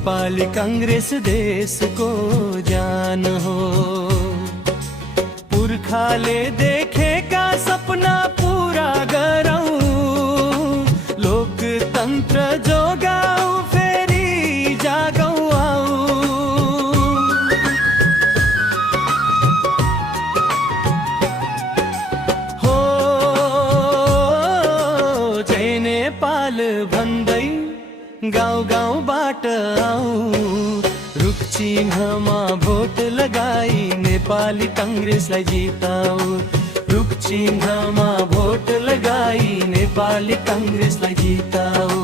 नेपाली कांग्रेस देशको जान हो। पुर्खाले देखेका सपना पूरा गरौँ, लोकतन्त्र जोगाऊ फेरि जागौँ आऊ। हो जय नेपाल भन्दै गाउँ गाउँबाट आऊ, रुख चिन्हमा भोट लगाई नेपाली कांग्रेसलाई जिताऊ। रुख चिन्हमा भोट लगाई नेपाली कांग्रेसलाई जिताऊ।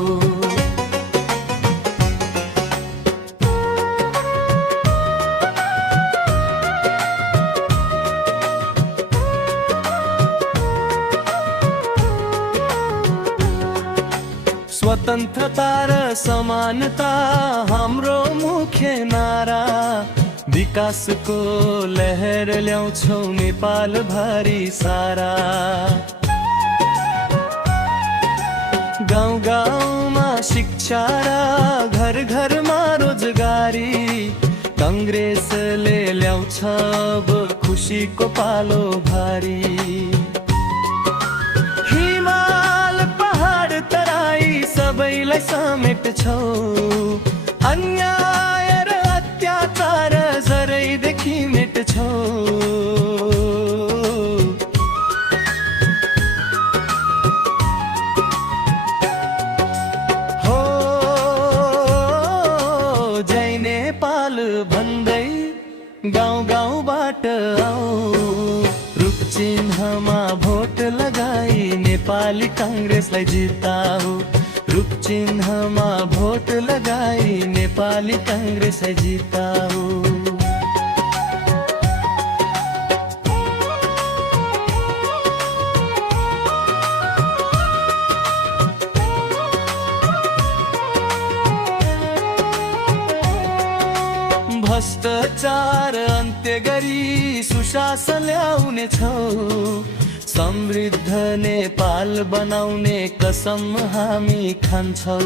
स्वतन्त्रता र समानता हाम्रो मुख्य नारा, विकासको लहर ल्याउँछौ नेपाल भरि सारा। गाउँ गाउँमा शिक्षा र घर घरमा रोजगारी, कांग्रेसले ल्याउँछ अब खुसीको पालो भारी। सबैलाई समेट्छौ, अन्याय र अत्याचार जरैदेखि मेट्छौ। हो जय नेपाल भन्दै गाउँ गाउँबाट आऊ, रुख चिन्हमा भोट लगाई नेपाली कांग्रेसलाई जिताऊ। रुख चिन्हमा भोट लगाई नेपाली कांग्रेसलाई जिताऊ। भ्रष्टाचार अन्त्य गरी सुशासन ल्याउनेछौ, समृद्ध नेपाल बनाउने कसम हामी खान्छौ।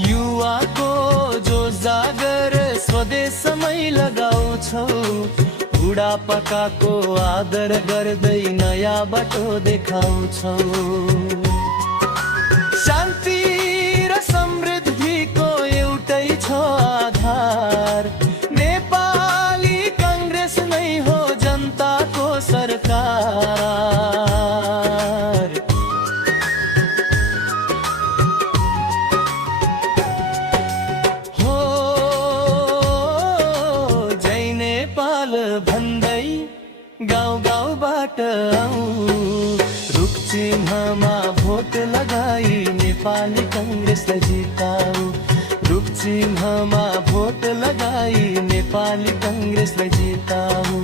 युवाको जो जागर स्वदेशमै लगाउँछौ, बुढापाकाको आदर गर्दै नयाँ बाटो देखाउँछौ। शान्ति र समृद्धिको एउटै छ आधार, नेपाली कांग्रेस नै हो जनताको सरकार। हो जय नेपाल भन्दै गाउँ गाउँबाट आऊ, रुख चिन्हमा भोट लगाई नेपाली कांग्रेसलाई जिताऊ। रुख चिन्हमा भोट लगाई नेपाली कांग्रेसलाई जिताऊ।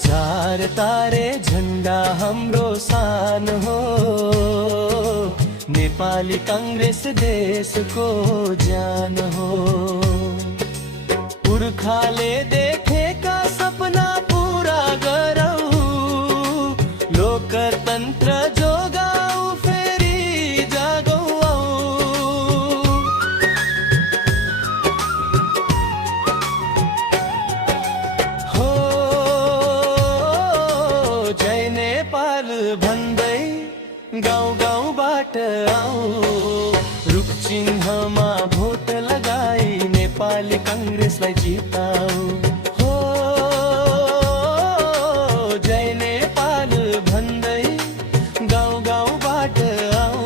चार तारे झण्डा हाम्रो शान हो, नेपाली कांग्रेस देशको जान हो। पुर्खाले देखेका सपना पूरा गरौँ, लोकतन्त्र जोगाऊ फेरि जागौँ आऊ। हो जय नेपाल भन्दै गाउँ गाउँबाट आऊ, रुख चिन्हमा भोट लगाई नेपाली कांग्रेसलाई जिताऊ। हो जय नेपाल भन्दै गाउँ गाउँबाट आऊ,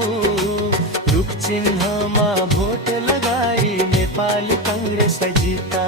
रुख चिन्हमा भोट लगाई नेपाली कांग्रेसलाई जिताऊ।